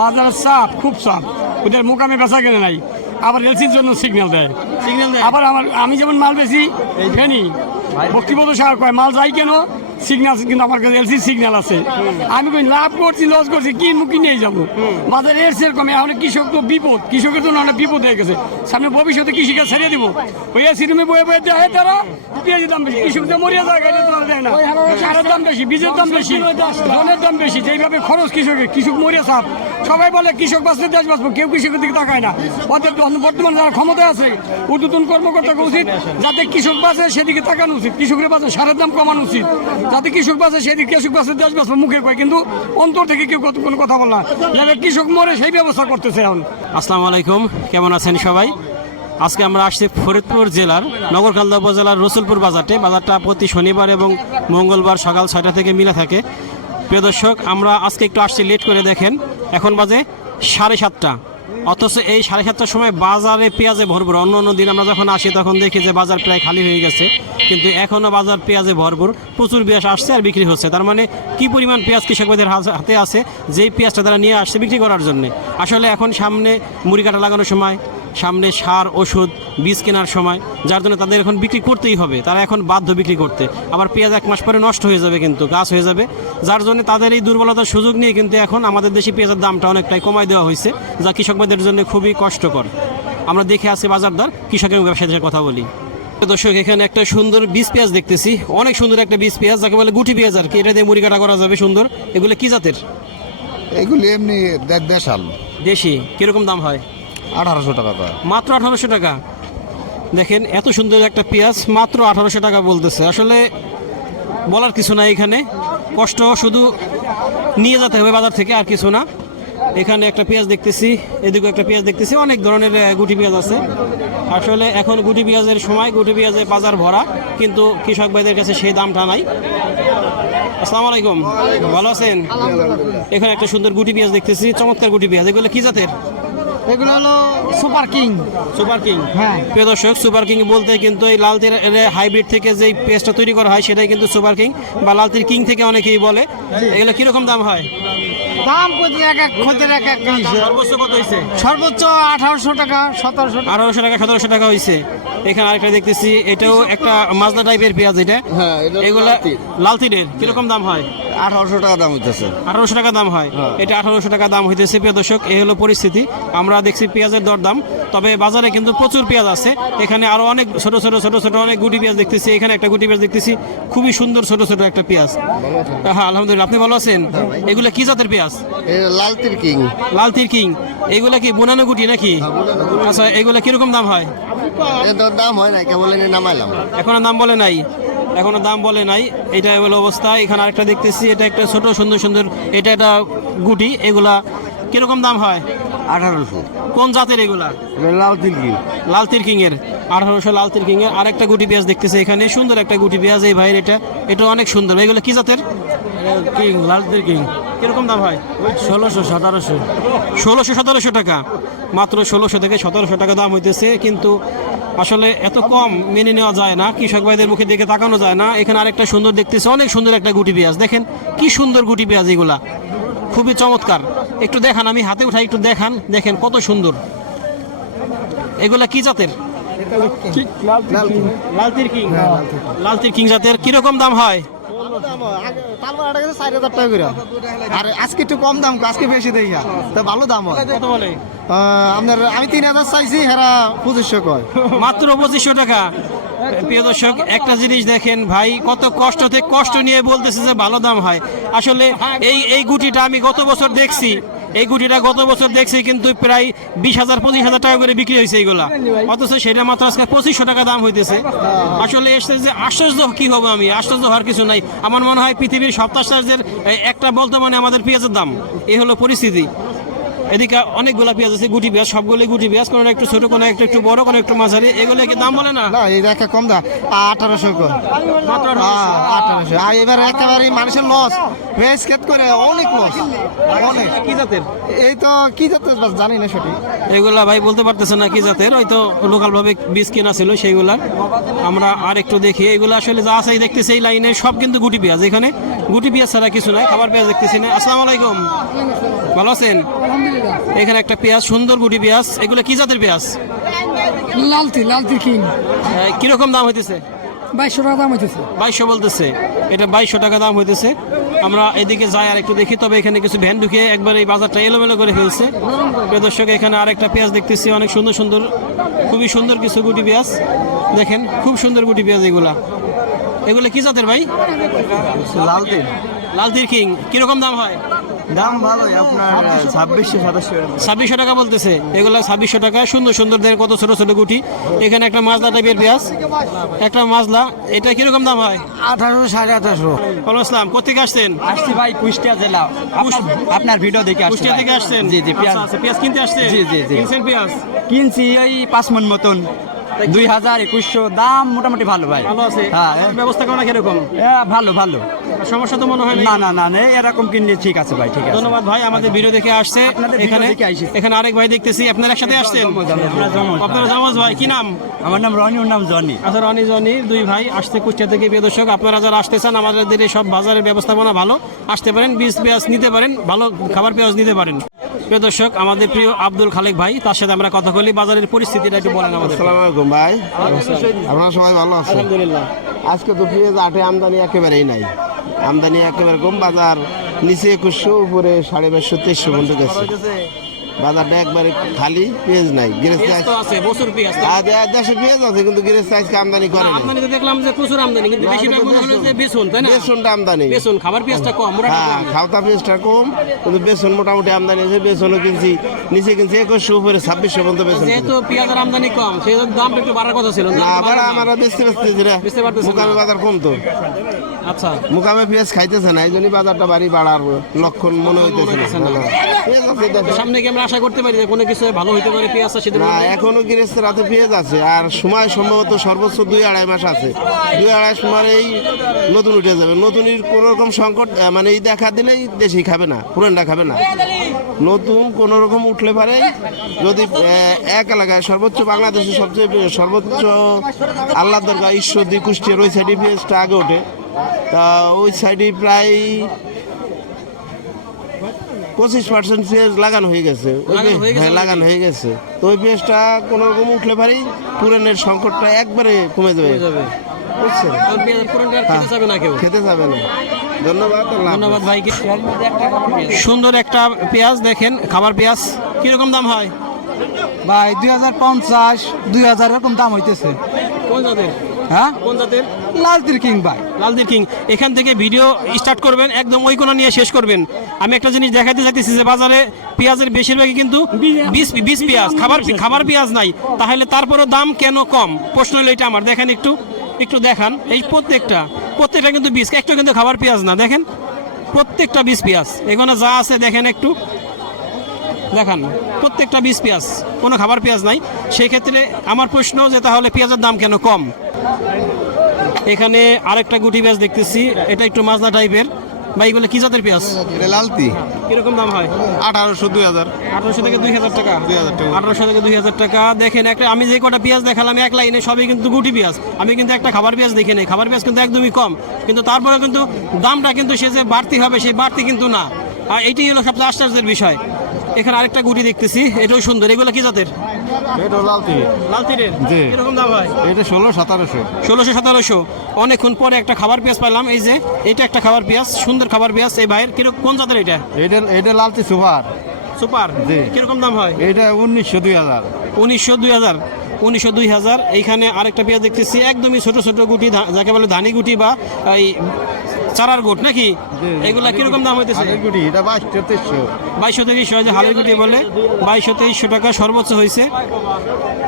বাজারের চাপ খুব চাপ। ওদের মোকামে বেচা কেনে নাই। আবার এলসির জন্য সিগন্যাল দেয়। সিগন্যাল দেয়? আবার আমার আমি যেমন মাল বেশি ফেনি। বক্তিবোধ সার কয় মাল যাই কেন? সিগন্যাল কিন্তু আমার কাছে এলসি সিগন্যাল আছে। আমি কই, লাভ করছি লস করছি, কি মুখি নিয়ে যাব? বাজারে এর সেরকম এখন কৃষক তো বিপদ, কৃষকের জন্য অনেক বিপদ হয়ে গেছে। সামনে ভবিষ্যতে কৃষিকে ছেড়ে দিব। ওই এসি রুমে বয়ে বয়ে দেয় তারা, পেঁয়াজের দাম বেশি, কৃষক তো মরিয়া যায় গাড়ি তো দেয় না। সারের দাম বেশি, বীজের দাম বেশি, ধানের দাম বেশি, যেইভাবে খরচ কৃষকের, কৃষক মরিয়া সাপ। সবাই বলে, কৃষক বাঁচলে দেশ বাঁচবো। কেউ কৃষকের দিকে তাকায় না। তো বর্তমানে যারা ক্ষমতায় আছে উদ্যোতন কর্মকর্তাকে উচিত যাতে কৃষক বাঁচে, সেদিকে তাকানো উচিত। কৃষকের বাঁচে, সারের দাম কমানো উচিত। যাতে কৃষক বাঁচে সেদিকে কৃষক বাঁচে, দেশ বাঁচবো মুখে কয় কিন্তু অন্তর থেকে কেউ কত কোনো কথা বলে না। কৃষক মরে, সেই ব্যবস্থা করতেছে এখন। আসসালামু আলাইকুম, কেমন আছেন সবাই? আজকে আমরা আসছি ফরিদপুর জেলার নগরকান্দা উপজেলার রসুলপুর বাজারটে। বাজারটা প্রতি শনিবার এবং মঙ্গলবার সকাল ছয়টা থেকে মিলে থাকে। প্রিয় দর্শক, আমরা আজকে একটু আসছি, লেট করে দেখেন। এখন বাজে সাড়ে সাতটা। অথচ এই সাড়ে সাতটার সময় বাজারে পেঁয়াজে ভরপুর। অন্য অন্য দিন আমরা যখন আসি, তখন দেখি যে বাজার প্রায় খালি হয়ে গেছে। কিন্তু এখনও বাজার পেঁয়াজে ভরপুর। প্রচুর পেঁয়াজ আসছে আর বিক্রি হচ্ছে। তার মানে কি পরিমাণ পেঁয়াজ কৃষকদের হাতে- আছে, যেই পেঁয়াজটা তারা নিয়ে আসছে বিক্রি করার জন্য? আসলে এখন সামনে মুড়ি কাটা লাগানোর সময়, সামনে সার, ওষুধ বীজ কেনার সময় যার জন্য তাদের এখন বিক্রি করতেই হবে। তারা এখন বাধ্য বিক্রি করতে। আবার পেঁয়াজ এক মাস পরে নষ্ট হয়ে যাবে কিন্তু গাছ হয়ে যাবে। যার জন্য তাদের এই দুর্বলতার সুযোগ নিয়ে কিন্তু এখন আমাদের দেশে পেঁয়াজের দামটা অনেকটাই কমায় দেওয়া হয়েছে যা কৃষকদের জন্য খুবই কষ্টকর। আমরা দেখে আছি বাজার দর কৃষকের ব্যবসায়ীদের কথা বলি। দর্শক এখানে একটা সুন্দর বীজ পেঁয়াজ দেখতেছি। অনেক সুন্দর একটা বীজ পেঁয়াজ যাকে বলে গুটি পেঁয়াজ আর কি। এটা দিয়ে মুড়ি কাটা করা যাবে সুন্দর। এগুলো কি জাতের? এগুলি এমনি দেশাল। দেশি। কীরকম দাম হয়? আঠারোশো টাকা মাত্র আঠারোশো টাকা। দেখেন এত সুন্দর একটা পেঁয়াজ মাত্র আঠারোশো টাকা বলতেছে। আসলে বলার কিছু না এখানে। কষ্ট শুধু নিয়ে যেতে হবে বাজার থেকে আর কিছু না। এখানে একটা পেঁয়াজ দেখতেছি এদিকে একটা পেঁয়াজ দেখতেছি অনেক ধরনের গুটি পেঁয়াজ আছে। আসলে এখন গুটি পেঁয়াজের সময় গুটি পেঁয়াজের বাজার ভরা কিন্তু কৃষক ভাইদের কাছে সেই দামটা নাই। আসসালামু আলাইকুম। ভালো আছেন? এখানে একটা সুন্দর গুটি পেঁয়াজ দেখতেছি চমৎকার গুটি পেঁয়াজ। এগুলো কি জাতের? এগুলো হলো সুপার কিং। Super king. হ্যাঁ। প্রিয় দর্শক সুপার কিং বলতে কিন্তু এই লালতির হাইব্রিড থেকে যেই পেস্টটা তৈরি করা হয় সেটাই কিন্তু সুপার কিং বা লালতির কিং থেকে অনেকেই বলে। এগুলো কীরকম দাম হয়? দাম প্রতি এক এক খোঁজের এক এক সর্বোচ্চ কত হয়েছে সর্বোচ্চ আঠারোশো টাকা সতেরোশো আঠারোশো টাকা সতেরোশো টাকা হয়েছে এখানে আরেকটা দেখতেছি এটাও একটা মাজদা টাইপের পেঁয়াজ এটা। হ্যাঁ, এগুলা লালতিরের কীরকম দাম হয়? আঠারোশো টাকা দাম হইতেছে। আঠারোশো টাকা দাম হয়। এটা আঠারোশো টাকা দাম হইতেছে প্রিয় দর্শক এই হলো পরিস্থিতি। আমরা দেখছি পেঁয়াজের দরদাম তবে বাজারে কিন্তু প্রচুর পেঁয়াজ আছে। এখানে আরও অনেক ছোট ছোট ছোট ছোট অনেক গুটি পেঁয়াজ দেখতেছি। এখানে একটা গুটি পেঁয়াজ দেখতেছি খুবই সুন্দর ছোট ছোট একটা পেঁয়াজ। হ্যাঁ আলহামদুলিল্লাহ। আপনি ভালো আছেন? এগুলো কি জাতের পেঁয়াজ? লাল তির কিং। লাল তির কিং। এগুলা কি বোনানো গুটি নাকি? আচ্ছা এগুলা কীরকম দাম হয়? দর দাম হয় না কেবল এনে নামাইলাম। এখনও দাম বলে নাই। এখনও দাম বলে নাই। এটা হলো অবস্থা। এখানে আরেকটা দেখতেছি এটা একটা ছোট সুন্দর সুন্দর এটা একটা গুটি এগুলা কীরকম দাম হয়? আঠারোশো। কোন জাতের এগুলা? লাল তির কিং লাল তিরকিং এর আঠারোশো লাল তিরকিং এর আরেকটা গুটি পেঁয়াজ দেখতেছে এখানে সুন্দর একটা গুটি পেঁয়াজ এই ভাইয়ের এটা। এটা অনেক সুন্দর। এগুলো কি জাতের? কিং লাল কিং কীরকম দাম হয়? ষোলোশো সতেরোশো। ষোলোশো সতেরোশো টাকা। মাত্র ষোলোশো থেকে সতেরোশো টাকা দাম হইতেছে কিন্তু আসলে এত কম মেনে নেওয়া যায় না কৃষক ভাইদের মুখে দেখে তাকানো যায় না। এখানে আরেকটা সুন্দর দেখতেছে অনেক সুন্দর একটা গুটি পেঁয়াজ। দেখেন কি সুন্দর গুটি পেঁয়াজ এগুলা। খুবই চমৎকার। একটু দেখান আমি হাতে উঠাই একটু দেখান। দেখেন কত সুন্দর। এগুলা কি জাতের? লালতির কিং। লালতির কিং জাতের। কীরকম দাম হয়? আর আজকে একটু কম দাম আজকে বেশি তা ভালো দাম হয়। কত বলে? আপনার আমি তিন হাজার চাইছি হেরা পঁচিশশো কয়। মাত্র পঁচিশশো টাকা। প্রিয় দর্শক একটা জিনিস দেখেন ভাই কত কষ্ট থেকে কষ্ট নিয়ে বলতেছে যে ভালো দাম হয়। আসলে এই এই গুটিটা আমি গত বছর দেখছি। এই গুটিটা গত বছর দেখছি কিন্তু প্রায় বিশ হাজার, পঁচিশ হাজার টাকা করে বিক্রি হয়েছে এইগুলা। অথচ সেটা মাত্র আজকে পঁচিশশো টাকা দাম হইতেছে। আসলে এসে যে আশ্চর্য কি হবে আমি, আশ্চর্য হওয়ার কিছু নাই। আমার মনে হয় পৃথিবীর সপ্তাহ একটা বলতে মানে আমাদের পেঁয়াজের দাম। এই হলো পরিস্থিতি। এদিকে অনেকগুলা পেঁয়াজ আছে গুটি পেঁয়াজ সবগুলো গুটি পেঁয়াজ কোনো একটু ছোট কোনো একটু একটু বড় কোনো একটু মাঝারি এগুলো কি দাম বলে না? না এই দেখা কম দাম। আঠারোশো মাত্র আঠারোশো। আর এবার একেবারে মানুষের লস। ভেজ খেত করে অনেক লস। অনেক। কি জাতের? এই তো কি যাতে জানি না সঠিক। এগুলা ভাই বলতে পারতেছে না কি জাতের হয়তো লোকাল ভাবে বীজ কেনা ছিল সেইগুলা। আমরা আর একটু দেখি এগুলো আসলে যা আছে দেখতেছি এই লাইনে সব কিন্তু গুটি পেঁয়াজ। এখানে গুটি পেঁয়াজ ছাড়া কিছু নাই খাবার পেঁয়াজ দেখতেছি না। আসসালামু আলাইকুম। ভালো আছেন? এখানে একটা পেঁয়াজ সুন্দর গুটি পেঁয়াজ। এগুলো কি জাতের পেঁয়াজ? লালতি লালতি কিং। কীরকম দাম হইতেছে? বাইশশো টাকা দাম হইতেছে। বাইশশো বলতেছে। এটা বাইশশো টাকা দাম হইতেছে। আমরা এদিকে যাই আর একটু দেখি তবে এখানে কিছু ভ্যান ঢুকিয়ে একবার এই বাজারটা এলোমেলো করে ফেলছে। প্রিয় দর্শক এখানে আরেকটা পেঁয়াজ দেখতেছি অনেক সুন্দর সুন্দর খুবই সুন্দর কিছু গুটি পেঁয়াজ। দেখেন খুব সুন্দর গুটি পেঁয়াজ এগুলা। এগুলো কি জাতের ভাই? লাল দিন লালতির কিং। কীরকম দাম হয়? দাম ভালোই আপনার ছাব্বিশশো সাতাশশো ছাব্বিশশো টাকা বলতেছে। এগুলো ছাব্বিশশো টাকা সুন্দর সুন্দর দেখেন কত ছোট ছোট গুটি। এখানে একটা মাজলা টাইপের পেঁয়াজ একটা মাজলা। এটা কীরকম দাম হয়? আঠারোশো সাড়ে আঠারোশো। ওয়ালাইকুম আসসালাম কোথেকে আসছেন? আসছি ভাই কুষ্টিয়া জেলা। আপনার- ভিডিও দেখে কুষ্টিয়া থেকে আসছেন? জি জি পেঁয়াজ। আচ্ছা, আচ্ছা, পেঁয়াজ কিনতে আসছেন? জি, জি, জি। কিনছেন পেঁয়াজ? কিনছি ওই পাঁচ মন মতন। দুই হাজার একুশশো দাম মোটামুটি ভালো ভাই। ভালো আছে। হ্যাঁ ব্যবস্থা কেমন কীরকম? এ, ভালো ভালো। সমস্যা তো মনে হয় না না না না এরকম কিনলে ঠিক আছে ভাই ঠিক আছে। ধন্যবাদ ভাই আমাদের ভিডিও দেখে আসছে। এখানে এখানে আরেক ভাই দেখতেছি আপনারা একসাথে আসছেন? আপনারা জামাজ ভাই কি নাম? আমার নাম রনি ওর নাম জনি। আচ্ছা রনি জনি দুই ভাই আসতে কুষ্টিয়া থেকে প্রিয় দর্শক। আপনারা যারা আসতে চান আমাদের এই সব বাজারের ব্যবস্থাপনা ভালো। আসতে পারেন বীজ পেঁয়াজ নিতে পারেন ভালো খাবার পেঁয়াজ নিতে পারেন। প্রিয় দর্শক আমাদের প্রিয় আব্দুল খালেক ভাই তার সাথে আমরা কথা বলি বাজারের পরিস্থিতিটা একটু বলেন আমাদের। আসসালামু আলাইকুম ভাই। আপনারা সবাই ভালো আছেন? আলহামদুলিল্লাহ। আজকে তো পেঁয়াজ আটে আমদানি একেবারেই নাই। আমদানি একেবারে কম বাজার নিচে একুশশো উপরে সাড়ে পাঁচশো তেইশশো পর্যন্ত গেছে। বাজারটা একবারে খালি পেঁয়াজ নাই। গৃহস্থ আছে বছর পেঁয়াজ দেশে পেঁয়াজ আছে কিন্তু গৃহস্থ আজকে আমদানি করে আমদানি তো দেখলাম যে প্রচুর আমদানি কিন্তু বেশিরভাগ মনে হলো যে বেসন তাই না? বেসনটা আমদানি। বেসন খাবার পেঁয়াজটা কম হ্যাঁ খাওয়া পেঁয়াজটা কম কিন্তু বেসন মোটামুটি আমদানি আছে বেসনও কিনছি নিচে কিনছি একুশশো উপরে ছাব্বিশশো পর্যন্ত বেসন যেহেতু পেঁয়াজের আমদানি কম সেই জন্য দামটা একটু বাড়ার কথা ছিল। না দাম বাড়ে আমরা বেচতে বেচতে বেচতে পারতেছেন না। মুকামে বাজার কম তো। আচ্ছা। মুকামে পেঁয়াজ খাইতেছে না এই জন্যই বাজারটা বাড়ি বাড়ার লক্ষণ মনে হইতেছে না। পেঁয়াজ আছে সামনে কি আমরা আশা করতে পারি যে কোনো কিছু ভালো হইতে পারে, পেঁয়াজ চাষিদের না? এখনও গৃহস্থের হাতে পেঁয়াজ আছে, আর সময় সম্ভবত সর্বোচ্চ দুই আড়াই মাস আছে। দুই আড়াই সময় এই নতুন উঠে যাবে। নতুনের কোন রকম সংকট মানে এই দেখা দিলেই দেশি খাবে না পুরানটা খাবে না। নতুন কোন রকম উঠলে পারে, যদি এক এলাকায় সর্বোচ্চ বাংলাদেশের সবচেয়ে সর্বোচ্চ আল্লাহ দরগা ঈশ্বরদী কুষ্টিয়ার ওই সাইডে পেঁয়াজটা আগে ওঠে। তা ওই সাইডে প্রায় পঁচিশ পার্সেন্ট পেঁয়াজ লাগানো হয়ে গেছে। লাগানো হয়ে গেছে হ্যাঁ, লাগানো হয়ে গেছে। তো ওই পেঁয়াজটা কোনো রকম উঠলে পারেই পুরানের সংকটটা একবারে কমে যাবে। হয়ে বুঝছেন? খেতে না কেউ। খেতে যাবে না। ধন্যবাদ। ধন্যবাদ ভাইকে সুন্দর একটা পেঁয়াজ। দেখেন খাবার পেঁয়াজ। কীরকম দাম হয়? ভাই দুই হাজার পঞ্চাশ দুই হাজার এরকম দাম হইতেছে। কোন জাতের? হ্যাঁ? কোন জাতের? লাল তীর কিং ভাই। লালদির কিং, এখান থেকে ভিডিও স্টার্ট করবেন, একদম ওই কোনা নিয়ে শেষ করবেন। আমি একটা জিনিস দেখাতে চাইতেছি যে বাজারে পেঁয়াজের বেশিরভাগই কিন্তু বিষ বিষ পেঁয়াজ, খাবার খাবার পেঁয়াজ নাই। তাহলে তারপরও দাম কেন কম? প্রশ্ন হলো এটা আমার। দেখেন একটু একটু দেখান। এই প্রত্যেকটা প্রত্যেকটা কিন্তু বীজ, একটা কিন্তু খাবার পেঁয়াজ না। দেখেন, প্রত্যেকটা বীজ পেঁয়াজ। এখানে যা আছে দেখেন একটু। দেখান, প্রত্যেকটা বীজ পেঁয়াজ, কোনো খাবার পেঁয়াজ নাই। সেই ক্ষেত্রে আমার প্রশ্ন যে তাহলে পেঁয়াজের দাম কেন কম? এখানে আরেকটা গুটি পেঁয়াজ দেখতেছি। এটা একটু মাজনা টাইপের। বা এগুলো কি জাতের পেঁয়াজ? এটা লালতি। কীরকম দাম হয়? আঠারোশো দুই হাজার। আঠারোশো থেকে দুই হাজার টাকা? দুই হাজার টাকা। আঠারোশো থেকে দুই হাজার টাকা। দেখেন একটা আমি যে কটা পেঁয়াজ দেখালাম এক লাইনে সবই কিন্তু গুটি পেঁয়াজ। আমি কিন্তু একটা খাবার পেঁয়াজ দেখে নেই। খাবার পেঁয়াজ কিন্তু একদমই কম। কিন্তু তারপরে কিন্তু দামটা কিন্তু সে যে বাড়তি হবে সেই বাড়তি কিন্তু না। আর এইটাই হলো সবচেয়ে আশ্চর্যের বিষয়। এখানে আরেকটা গুটি দেখতেছি। এটাও সুন্দর। এগুলো কি জাতের? এটা লালতি। লাল তীরের জি। কীরকম দাম হয়? এটা ষোলো সতেরোশো। ষোলোশো সতেরোশো। অনেকক্ষণ পরে একটা খাবার পেঁয়াজ পাইলাম। এই যে এটা একটা খাবার পেঁয়াজ সুন্দর খাবার পেঁয়াজ। এই ভাইয়ের কীরকম কোন জাতের এটা? এটা এটা লালতি সুপার। সুপার? জি। কীরকম দাম হয়? এটা উনিশশো দুই হাজার। উনিশশো দুই হাজার। উনিশশো দুই হাজার। এইখানে আরেকটা পেঁয়াজ দেখতেছি একদমই ছোট ছোট গুটি যাকে বলে ধানি গুটি বা এই চারার গোট নাকি? এগুলা কীরকম দাম হইতেছে? বাইশশো তেইশশো। বাইশশো তেইশশো হালের গুটি বলে বাইশশো তেইশশো টাকা সর্বোচ্চ হয়েছে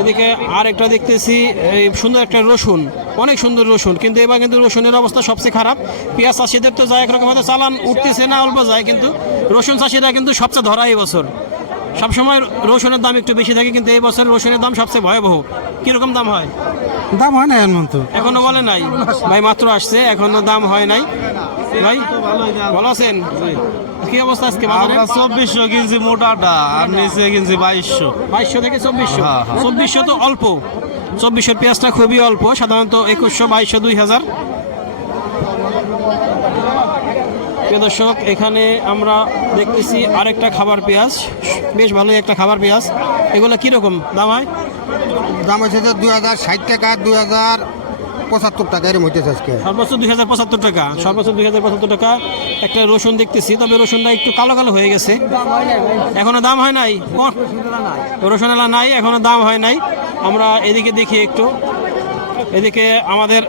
এদিকে আর একটা দেখতেছি এই সুন্দর একটা রসুন অনেক সুন্দর রসুন কিন্তু এবার কিন্তু রসুনের অবস্থা সবচেয়ে খারাপ। পেঁয়াজ চাষিদের তো যায় একরকম হয়তো চালান উঠতেছে না অল্প যায় কিন্তু রসুন চাষিরা কিন্তু সবচেয়ে ধরা এই বছর। সবসময় রসুনের দাম একটু বেশি থাকে কিন্তু এই বছর রসুনের দাম সবচেয়ে ভয়াবহ। কীরকম দাম হয়? দাম হয় না এমন তো। এখনও বলে নাই? ভাই মাত্র আসছে এখনও দাম হয় নাই। ভাই ভালো আছেন? কি অবস্থা আজকে চব্বিশশো কিনছি মোটাটা আর নিচে কিনছি বাইশশো। বাইশশো থেকে চব্বিশশো? হ্যাঁ, হ্যাঁ। চব্বিশশো তো অল্প। চব্বিশশোর পেঁয়াজটা খুবই অল্প সাধারণত একুশশো বাইশশো দুই হাজার। প্রিয় দর্শক এখানে আমরা দেখতেছি আরেকটা খাবার পেঁয়াজ। বেশ ভালোই একটা খাবার পেঁয়াজ। এগুলো কীরকম? দাম হয়? দাম হচ্ছে দুই হাজার ষাট টাকা দুই হাজার পঁচাত্তর টাকা এরকম হইতেছে আজকে। সর্বোচ্চ দুই হাজার পঁচাত্তর টাকা সর্বোচ্চ দুই হাজার পঁচাত্তর টাকা। একটা রসুন দেখতেছি তবে রসুনটা একটু কালো কালো হয়ে গেছে। এখনও দাম হয় নাই? রসুন এলা নাই এখনও দাম হয় নাই। আমরা এদিকে দেখি একটু। এদিকে আমাদের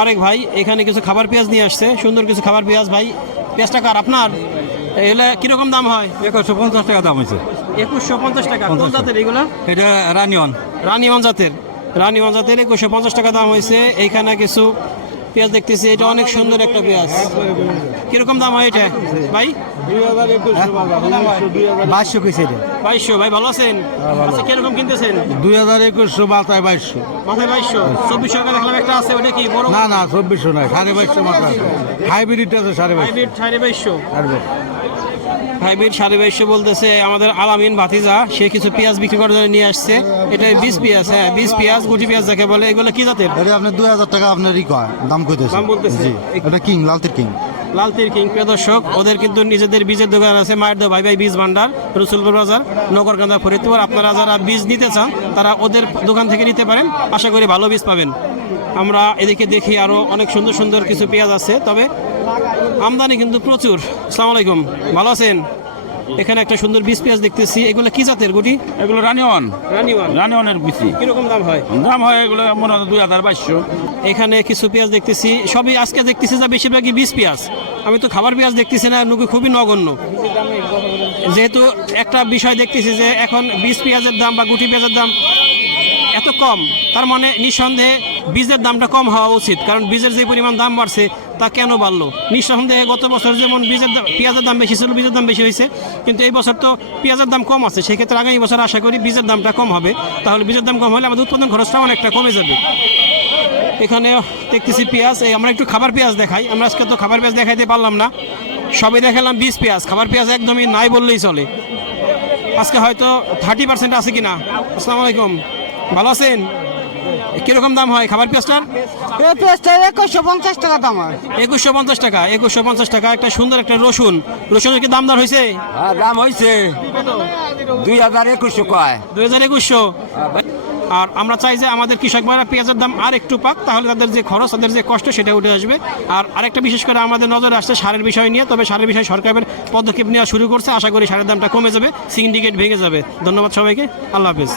আরেক ভাই এখানে কিছু খাবার পেঁয়াজ নিয়ে আসছে। সুন্দর কিছু খাবার পেঁয়াজ ভাই। পেঁয়াজটা কার? আপনার? এগুলো কীরকম দাম হয়? একশো পঞ্চাশ টাকা দাম হয়েছে। একুশশো পঞ্চাশ টাকা কোন জাতের এগুলো? এটা রানিয়ন। রানীগঞ্জ জাতের। রানীগঞ্জ জাতের একুশশো পঞ্চাশ টাকা দাম হয়েছে। এইখানে কিছু পেঁয়াজ দেখতেছি এটা অনেক সুন্দর একটা পেঁয়াজ। কীরকম দাম হয় এটা? ভাই? বাইশশো কিসে এটা। বাইশশো ভাই ভালো আছেন? আচ্ছা কীরকম কিনতেছেন? দুই হাজার একুশশো মাথায় বাইশশো। মাথায় বাইশশো? চব্বিশশো টাকা দেখলাম একটা আছে ওটা কি বড়? না না চব্বিশশো নয় সাড়ে বাইশশো মাথা আছে। হাইব্রিড আছে সাড়ে বাইশশো। হাইব্রিড সাড়ে বাইশশো। হাইব্রিড সাড়ে বাইশশো বলতেছে আমাদের আলামিন ভাতিজা সে কিছু পেঁয়াজ বিক্রি করার জন্য নিয়ে আসছে। এটা বিশ পেঁয়াজ হ্যাঁ বিশ পেঁয়াজ গুটি পেঁয়াজ যাকে বলে এগুলো কি জাতের? এটা আপনি দুই হাজার টাকা আপনার ই দাম কইতেছে। দাম বলতেছে। এটা কিং লালতির কিং। লাল তীর কিং প্রিয় দর্শক ওদের কিন্তু নিজেদের বীজের দোকান আছে মায়ের দো ভাই ভাই বীজ ভান্ডার রসুলপুর বাজার নগরকান্দা ফরিদপুর। আপনারা যারা বীজ নিতে চান তারা ওদের দোকান থেকে নিতে পারেন। আশা করি ভালো বীজ পাবেন। আমরা এদিকে দেখি আরও অনেক সুন্দর সুন্দর কিছু পেঁয়াজ আছে তবে আমদানি কিন্তু প্রচুর। আসসালামু আলাইকুম। ভালো আছেন? এখানে একটা সুন্দর বীজ পেঁয়াজ দেখতেছি। এগুলো কি জাতের গুটি? এগুলো রানিয়ন রানিওয়ান রানিয়নের বিচি কীরকম দাম হয়? দাম হয় এগুলো মনে হয় দুই হাজার বাইশশো। এখানে কিছু পেঁয়াজ দেখতেছি। সবই আজকে দেখতেছি যে বেশিরভাগই বীজ পেঁয়াজ। আমি তো খাবার পেঁয়াজ দেখতেছি না নুকি খুবই নগণ্য। যেহেতু একটা বিষয় দেখতেছি যে এখন বীজ পেঁয়াজের দাম বা গুটি পেঁয়াজের দাম এত কম তার মানে নিঃসন্দেহে বীজের দামটা কম হওয়া উচিত। কারণ বীজের যে পরিমাণ দাম বাড়ছে তা কেন বাড়লো? নিঃসন্দেহে গত বছর যেমন বীজের দাম- পেঁয়াজের দাম বেশি ছিল, বীজের দাম বেশি হয়েছে, কিন্তু এই বছর তো পেঁয়াজের দাম কম আছে। সেক্ষেত্রে আগামী বছর আশা করি বীজের দামটা কম হবে। তাহলে বীজের দাম কম হলে আমাদের উৎপাদন খরচটা অনেকটা কমে যাবে। এখানে দেখতেছি পেঁয়াজ। এই, আমরা একটু খাবার পেঁয়াজ দেখাই। আমরা আজকে তো খাবার পেঁয়াজ দেখাইতে পারলাম না। সবই দেখালাম বিশ পেঁয়াজ। খাবার পেঁয়াজ একদমই নাই বললেই চলে। আজকে হয়তো থার্টি পার্সেন্ট আছে কিনা? আসসালামু আলাইকুম। ভালো আছেন? কীরকম দাম হয় খাবার পেঁয়াজটার? এই পেঁয়াজটা একুশশো পঞ্চাশ টাকা দাম হয়। একুশশো পঞ্চাশ টাকা একুশশো পঞ্চাশ টাকা একটা সুন্দর একটা রসুন। রসুনের কি দাম দর হয়েছে দাম হয়েছে। দুই হাজার একুশশো কয়। দুই হাজার একুশশো। আর আমরা চাই যে আমাদের কৃষক ভাইরা পেঁয়াজের দাম আর একটু পাক তাহলে তাদের যে খরচ তাদের যে কষ্ট সেটা উঠে আসবে। আর আরেকটা বিশেষ করে আমাদের নজরে আসছে সারের বিষয় নিয়ে তবে সারের বিষয়ে সরকারের পদক্ষেপ নেওয়া শুরু করছে। আশা করি সারের দামটা কমে যাবে সিন্ডিকেট ভেঙে যাবে। ধন্যবাদ সবাইকে। আল্লাহ হাফিজ।